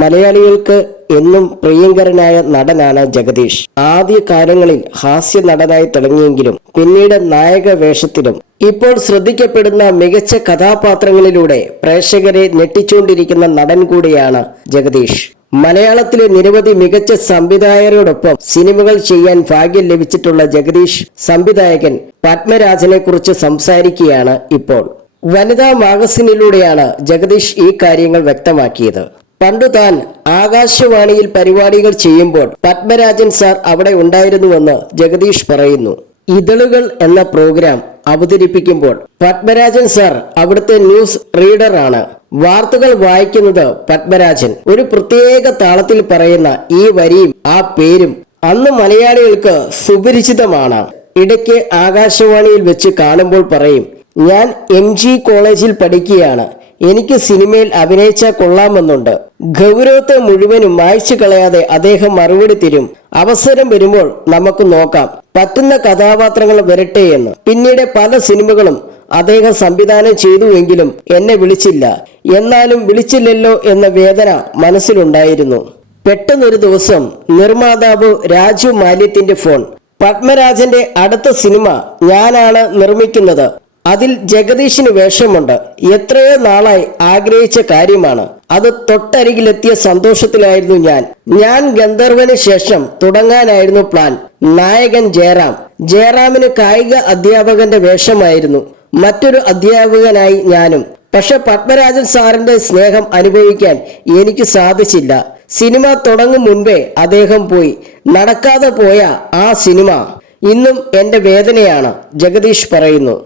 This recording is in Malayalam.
മലയാളികൾക്ക് എന്നും പ്രിയങ്കരനായ നടനാണ് ജഗദീഷ്. ആദ്യ കാലങ്ങളിൽ ഹാസ്യ നടനായി തുടങ്ങിയെങ്കിലും പിന്നീട് നായക വേഷത്തിലും ഇപ്പോൾ ശ്രദ്ധിക്കപ്പെടുന്ന മികച്ച കഥാപാത്രങ്ങളിലൂടെ പ്രേക്ഷകരെ ഞെട്ടിച്ചുകൊണ്ടിരിക്കുന്ന നടൻ കൂടിയാണ് ജഗദീഷ്. മലയാളത്തിലെ നിരവധി മികച്ച സംവിധായകരോടൊപ്പം സിനിമകൾ ചെയ്യാൻ ഭാഗ്യം ലഭിച്ചിട്ടുള്ള ജഗദീഷ് സംവിധായകൻ പത്മരാജനെ കുറിച്ച് സംസാരിക്കുകയാണ് ഇപ്പോൾ. വനിതാ മാഗസിനിലൂടെയാണ് ജഗദീഷ് ഈ കാര്യങ്ങൾ വ്യക്തമാക്കിയത്. പണ്ടു താൻ ആകാശവാണിയിൽ പരിപാടികൾ ചെയ്യുമ്പോൾ പത്മരാജൻ സാർ അവിടെ ഉണ്ടായിരുന്നുവെന്ന് ജഗദീഷ് പറയുന്നു. ഇതളുകൾ എന്ന പ്രോഗ്രാം അവതരിപ്പിക്കുമ്പോൾ പത്മരാജൻ സാർ അവിടുത്തെ ന്യൂസ് റീഡർ ആണ്. വാർത്തകൾ വായിക്കുന്നത് പത്മരാജൻ. ഒരു പ്രത്യേക താളത്തിൽ പറയുന്ന ഈ വരിയും ആ പേരും അന്ന് മലയാളികൾക്ക് സുപരിചിതമാണ്. ഇടയ്ക്ക് ആകാശവാണിയിൽ വെച്ച് കാണുമ്പോൾ പറയും, ഞാൻ MG കോളേജിൽ പഠിക്കുകയാണ്, എനിക്ക് സിനിമയിൽ അഭിനയിച്ചാൽ കൊള്ളാമെന്നുണ്ട്. ഗൗരവത്തെ മുഴുവനും മായ്ച്ചു കളയാതെ അദ്ദേഹം മറുപടി തരും, അവസരം വരുമ്പോൾ നമുക്ക് നോക്കാം, പറ്റുന്ന കഥാപാത്രങ്ങൾ വരട്ടെ എന്ന്. പിന്നീട് പല സിനിമകളും അദ്ദേഹം സംവിധാനം ചെയ്തുവെങ്കിലും എന്നെ വിളിച്ചില്ല. എന്നാലും വിളിച്ചില്ലല്ലോ എന്ന വേദന മനസ്സിലുണ്ടായിരുന്നു. പെട്ടെന്നൊരു ദിവസം നിർമ്മാതാവ് രാജു മാലിയത്തിന്റെ ഫോൺ, പത്മരാജന്റെ അടുത്ത സിനിമ ഞാനാണ് നിർമ്മിക്കുന്നത്, അതിൽ ജഗദീഷിന് വേഷമുണ്ട്, എത്രയോ നാളായി ആഗ്രഹിച്ച കാര്യമാണ്. അത് തൊട്ടരികിലെത്തിയ സന്തോഷത്തിലായിരുന്നു ഞാൻ ഗന്ധർവന് ശേഷം തുടങ്ങാനായിരുന്നു പ്ലാൻ. നായകൻ ജയറാമിന് കായിക അധ്യാപകന്റെ വേഷമായിരുന്നു, മറ്റൊരു അധ്യാപകനായി ഞാനും. പക്ഷെ പത്മരാജൻ സാറിന്റെ സ്നേഹം അനുഭവിക്കാൻ എനിക്ക് സാധിച്ചില്ല. സിനിമ തുടങ്ങും മുൻപേ അദ്ദേഹം പോയി. നടക്കാതെ പോയ ആ സിനിമ ഇന്നും എന്റെ വേദനയാണ്, ജഗദീഷ് പറയുന്നു.